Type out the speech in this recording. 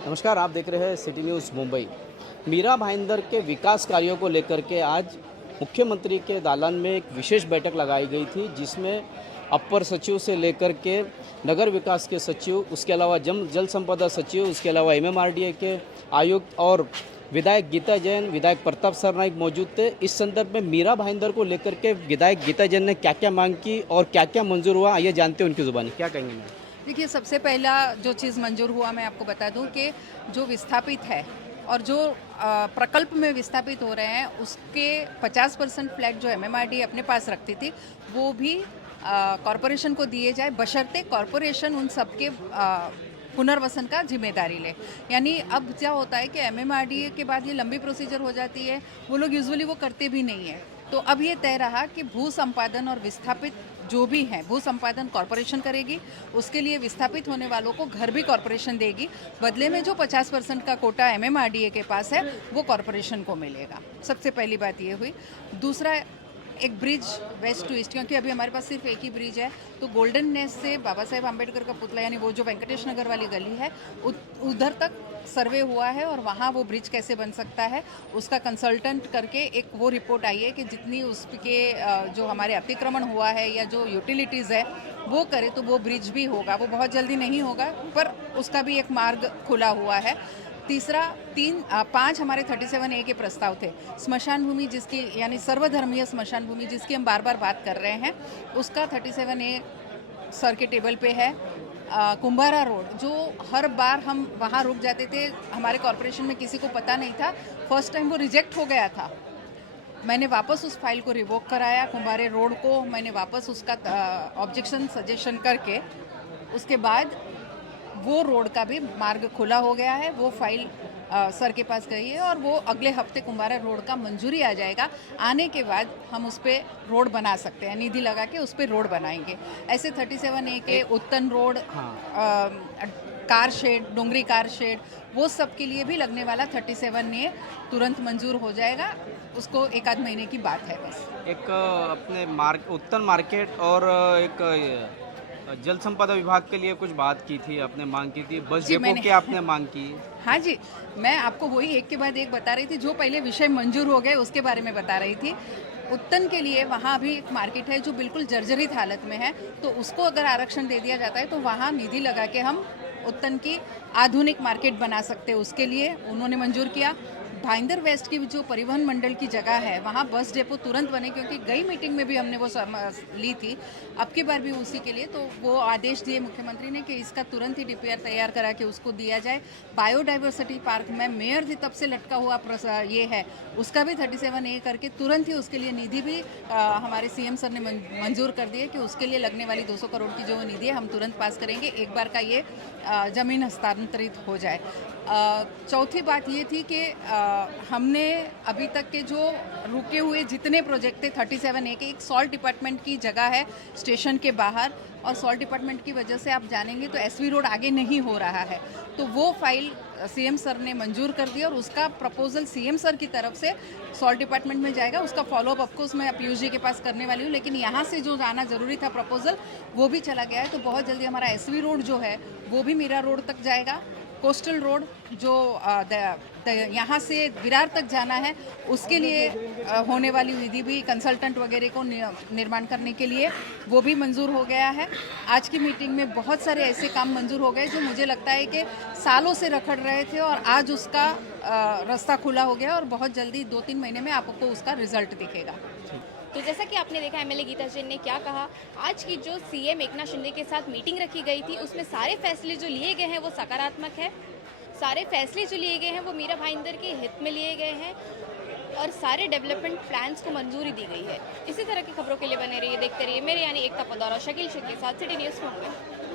नमस्कार, आप देख रहे हैं सिटी न्यूज़ मुंबई। मीरा भाईंदर के विकास कार्यों को लेकर के आज मुख्यमंत्री के दालान में एक विशेष बैठक लगाई गई थी, जिसमें अपर सचिव से लेकर के नगर विकास के सचिव, उसके अलावा जल संपदा सचिव, उसके अलावा एमएमआरडीए के आयुक्त और विधायक गीता जैन, विधायक प्रताप सरनाइक मौजूद थे। इस संदर्भ में मीरा भाईंदर को लेकर के विधायक गीता जैन ने क्या क्या मांग की और क्या क्या मंजूर हुआ, आइए जानते हैं उनकी ज़ुबानी। क्या कहेंगे मैम? देखिए, सबसे पहला जो चीज़ मंजूर हुआ मैं आपको बता दूं कि जो विस्थापित है और जो प्रकल्प में विस्थापित हो रहे हैं उसके 50% फ्लैट जो एमएमआरडी अपने पास रखती थी वो भी कॉरपोरेशन को दिए जाए, बशर्ते कॉरपोरेशन उन सबके पुनर्वसन का जिम्मेदारी ले। यानी अब क्या होता है कि एमएमआरडी के बाद ये लंबी प्रोसीजर हो जाती है, वो लोग यूजुअली वो करते भी नहीं है। तो अब ये तय रहा कि भू संपादन और विस्थापित जो भी हैं, भू संपादन कॉरपोरेशन करेगी, उसके लिए विस्थापित होने वालों को घर भी कॉरपोरेशन देगी, बदले में जो 50% का कोटा एमएमआरडीए के पास है वो कॉरपोरेशन को मिलेगा। सबसे पहली बात ये हुई। दूसरा, एक ब्रिज वेस्ट टू ईस्ट, क्योंकि अभी हमारे पास सिर्फ एक ही ब्रिज है, तो गोल्डन नेस से बाबा साहेब आम्बेडकर का पुतला यानी वो जो वेंकटेश नगर वाली गली है उधर तक सर्वे हुआ है और वहाँ वो ब्रिज कैसे बन सकता है उसका कंसल्टेंट करके एक वो रिपोर्ट आई है कि जितनी उसके जो हमारे अतिक्रमण हुआ है या जो यूटिलिटीज़ है वो करे तो वो ब्रिज भी होगा। वो बहुत जल्दी नहीं होगा पर उसका भी एक मार्ग खुला हुआ है। तीसरा, 5 हमारे 37A के प्रस्ताव थे। स्मशान भूमि जिसकी यानी सर्वधर्मीय स्मशान भूमि जिसकी हम बार बार बात कर रहे हैं, उसका 37A सर के टेबल पे है। कुंभारा रोड जो हर बार हम वहाँ रुक जाते थे, हमारे कॉरपोरेशन में किसी को पता नहीं था, फर्स्ट टाइम वो रिजेक्ट हो गया था। मैंने वापस उस फाइल को रिवोक कराया, कुंभारे रोड को मैंने वापस उसका ऑब्जेक्शन सजेशन करके उसके बाद वो रोड का भी मार्ग खुला हो गया है। वो फाइल सर के पास गई है और वो अगले हफ्ते कुंभारा रोड का मंजूरी आ जाएगा। आने के बाद हम उस पर रोड बना सकते हैं, निधि लगा के उस पर रोड बनाएंगे। ऐसे 37A के उत्तन रोड, कार शेड, डोंगरी कार शेड, वो सब के लिए भी लगने वाला 37A तुरंत मंजूर हो जाएगा। उसको एक आध महीने की बात है बस। एक अपने उत्तन मार्केट और एक जल संपदा विभाग के लिए कुछ बात की थी, आपने मांग की थी, बस डेपो की आपने मांग की। हाँ जी, मैं आपको वही एक के बाद एक बता रही थी। जो पहले विषय मंजूर हो गए उसके बारे में बता रही थी। उत्तन के लिए वहाँ अभी एक मार्केट है जो बिल्कुल जर्जरित हालत में है, तो उसको अगर आरक्षण दे दिया जाता है तो वहाँ निधि लगा के हम उत्तन की आधुनिक मार्केट बना सकते हैं। उसके लिए उन्होंने मंजूर किया। भाईंदर वेस्ट की जो परिवहन मंडल की जगह है वहाँ बस डेपो तुरंत बने, क्योंकि गई मीटिंग में भी हमने वो ली थी, अब की बार भी उसी के लिए तो वो आदेश दिए मुख्यमंत्री ने कि इसका तुरंत ही डीपीआर तैयार करा के उसको दिया जाए। बायोडाइवर्सिटी पार्क में मेयर थी तब से लटका हुआ ये है, उसका भी 37A करके तुरंत ही उसके लिए निधि भी हमारे सीएम सर ने मंजूर कर दी है कि उसके लिए लगने वाली 200 करोड़ की जो निधि है हम तुरंत पास करेंगे, एक बार का ये ज़मीन हस्तांतरित हो जाए। चौथी बात ये थी कि हमने अभी तक के जो रुके हुए जितने प्रोजेक्ट थे 37A के, एक सॉल्ट डिपार्टमेंट की जगह है स्टेशन के बाहर, और सॉल्ट डिपार्टमेंट की वजह से आप जानेंगे तो एसवी रोड आगे नहीं हो रहा है, तो वो फाइल सीएम सर ने मंजूर कर दी और उसका प्रपोजल सीएम सर की तरफ से सॉल्ट डिपार्टमेंट में जाएगा। उसका फॉलोअप ऑफकोर्स मैं पीयूष जी के पास करने वाली हूँ, लेकिन यहाँ से जो जाना ज़रूरी था प्रपोजल वो भी चला गया है। तो बहुत जल्दी हमारा एसवी रोड जो है वो भी मीरा रोड तक जाएगा। कोस्टल रोड जो यहाँ से विरार तक जाना है उसके लिए होने वाली विधि भी कंसल्टेंट वगैरह को निर्माण करने के लिए वो भी मंजूर हो गया है। आज की मीटिंग में बहुत सारे ऐसे काम मंजूर हो गए जो मुझे लगता है कि सालों से रखड़ रहे थे और आज उसका रास्ता खुला हो गया और बहुत जल्दी 2-3 महीने में आपको उसका रिजल्ट दिखेगा। तो जैसा कि आपने देखा एमएलए गीता जैन ने क्या कहा, आज की जो सीएम एकनाथ शिंदे के साथ मीटिंग रखी गई थी उसमें सारे फैसले जो लिए गए हैं वो सकारात्मक है। सारे फैसले जो लिए गए हैं वो मीरा भाईंदर के हित में लिए गए हैं और सारे डेवलपमेंट प्लान्स को मंजूरी दी गई है। इसी तरह की खबरों के लिए बने रहिए, देखते रहिए मेरे यानी एकता पदौरा शकील शेख के साथ सिटी न्यूज़ मुंबई।